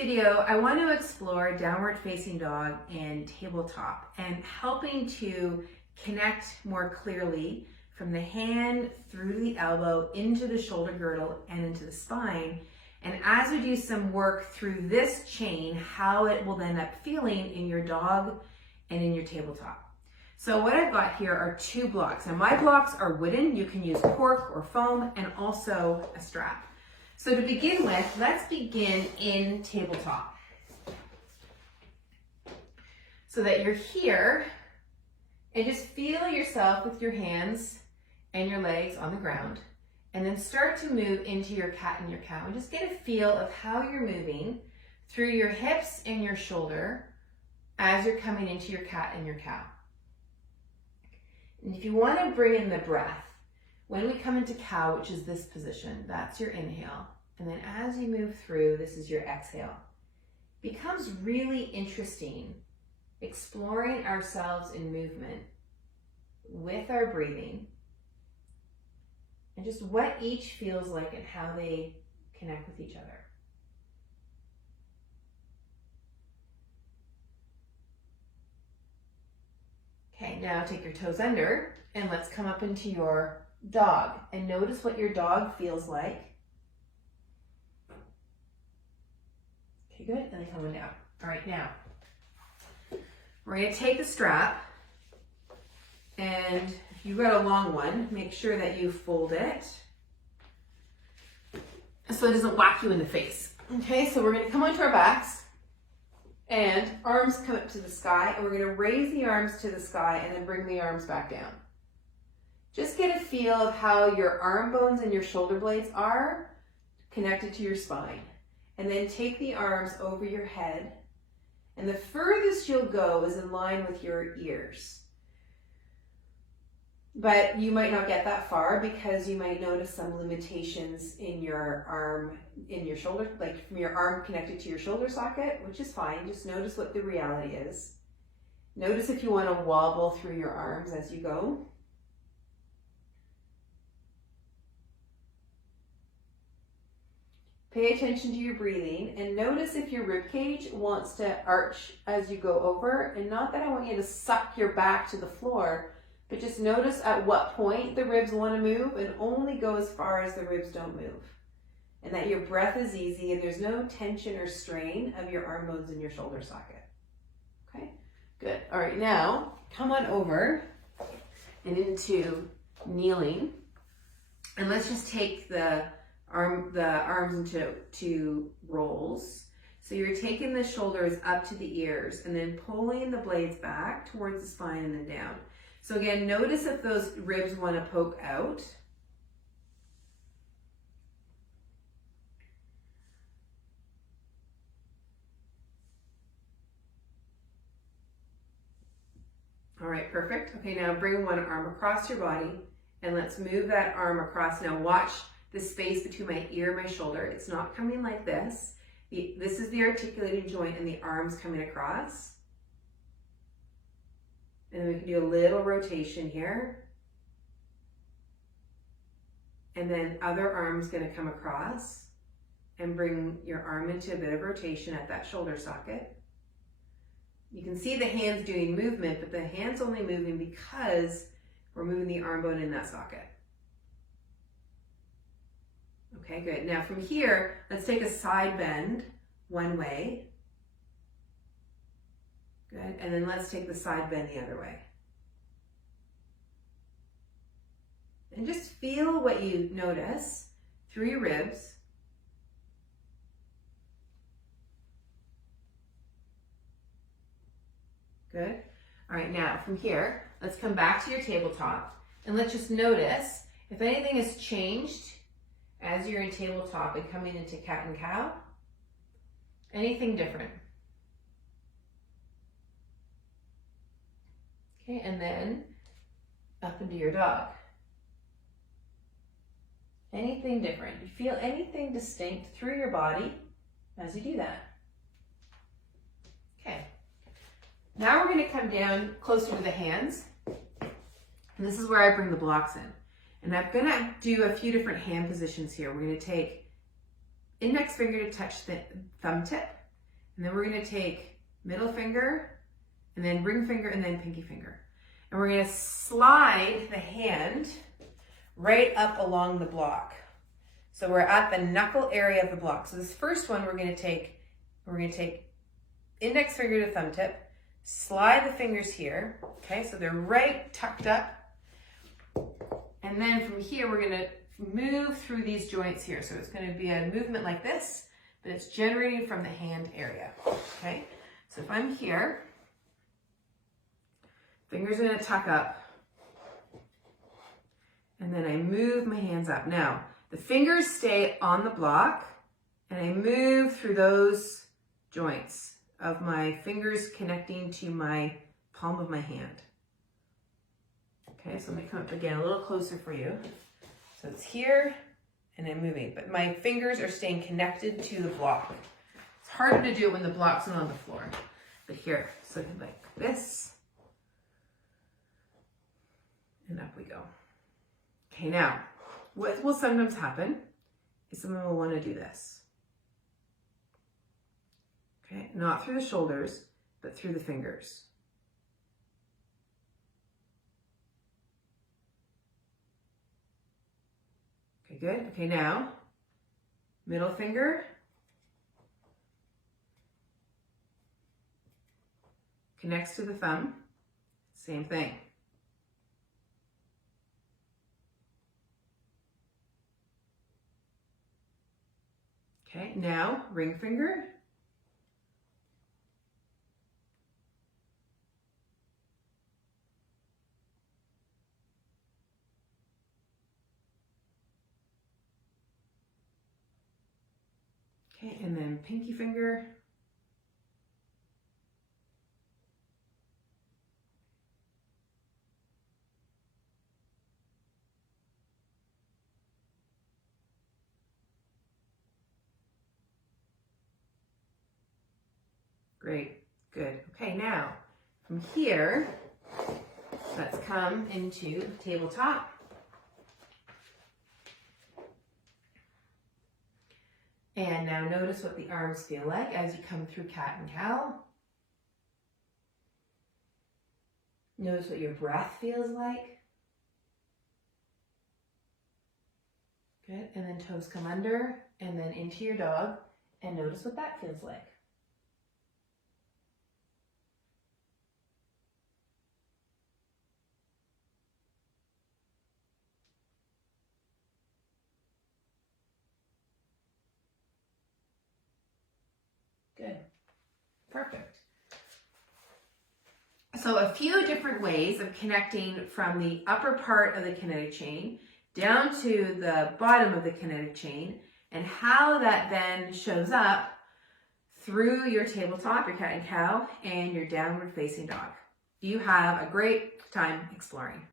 video, I want to explore downward facing dog and tabletop and helping to connect more clearly from the hand through to the elbow into the shoulder girdle and into the spine. And as we do some work through this chain, how it will end up feeling in your dog and in your tabletop. So what I've got here are 2 blocks. Now my blocks are wooden. You can use cork or foam and also a strap. So to begin with, let's begin in tabletop. So that you're here and just feel yourself with your hands and your legs on the ground. And then start to move into your cat and your cow. And just get a feel of how you're moving through your hips and your shoulder as you're coming into your cat and your cow. And if you want to bring in the breath, when we come into cow, which is this position, that's your inhale. And then as you move through, this is your exhale. It becomes really interesting exploring ourselves in movement with our breathing and just what each feels like and how they connect with each other. Okay, now take your toes under and let's come up into your dog and notice what your dog feels like. Okay, good, and then coming down. All right, now we're gonna take the strap, and if you've got a long one, make sure that you fold it so it doesn't whack you in the face. Okay, so we're gonna come onto our backs and arms come up to the sky, and we're gonna raise the arms to the sky and then bring the arms back down. Just get a feel of how your arm bones and your shoulder blades are connected to your spine. And then take the arms over your head, and the furthest you'll go is in line with your ears. But you might not get that far because you might notice some limitations in your arm, in your shoulder, like from your arm connected to your shoulder socket, which is fine. Just notice what the reality is. Notice if you want to wobble through your arms as you go. Pay attention to your breathing and notice if your rib cage wants to arch as you go over. And not that I want you to suck your back to the floor, but just notice at what point the ribs want to move and only go as far as the ribs don't move. And that your breath is easy and there's no tension or strain of your arm bones in your shoulder socket. Okay, good. All right, now come on over and into kneeling. And let's just take the arms into 2 rolls. So you're taking the shoulders up to the ears and then pulling the blades back towards the spine and then down. So again, notice if those ribs want to poke out. All right, perfect. Okay, now bring one arm across your body and let's move that arm across. Now watch the space between my ear and my shoulder. It's not coming like this. This is the articulating joint and the arms coming across. And then we can do a little rotation here. And then other arm's gonna come across and bring your arm into a bit of rotation at that shoulder socket. You can see the hands doing movement, but the hand's only moving because we're moving the arm bone in that socket. Okay, good. Now from here, let's take a side bend one way. Good. And then let's take the side bend the other way. And just feel what you notice through your ribs. Good. All right, now from here, let's come back to your tabletop and let's just notice if anything has changed as you're in tabletop and coming into cat and cow. Anything different? Okay, and then up into your dog. Anything different? You feel anything distinct through your body as you do that? Okay. Now we're going to come down closer to the hands. And this is where I bring the blocks in. And I'm going to do a few different hand positions here. We're going to take index finger to touch the thumb tip. And then we're going to take middle finger, and then ring finger, and then pinky finger. And we're going to slide the hand right up along the block. So we're at the knuckle area of the block. So this first one we're going to take index finger to thumb tip, slide the fingers here, okay, so they're right tucked up. And then from here we're going to move through these joints here. So it's going to be a movement like this, but it's generating from the hand area, okay? So if I'm here, fingers are going to tuck up, and then I move my hands up. Now, the fingers stay on the block, and I move through those joints of my fingers connecting to my palm of my hand. Okay, so let me come up again a little closer for you. So it's here, and I'm moving, but my fingers are staying connected to the block. It's harder to do it when the block's not on the floor, but here, so like this, and up we go. Okay, now, what will sometimes happen is someone will want to do this. Okay, not through the shoulders, but through the fingers. Okay, good. Okay, now, middle finger, connects to the thumb, same thing. Okay, now ring finger. Okay, and then pinky finger. Great, good. Okay, now from here, let's come into tabletop. And now notice what the arms feel like as you come through cat and cow. Notice what your breath feels like. Good, and then toes come under and then into your dog, and notice what that feels like. Good. Perfect. So a few different ways of connecting from the upper part of the kinetic chain down to the bottom of the kinetic chain, and how that then shows up through your tabletop, your cat and cow, and your downward facing dog. You have a great time exploring.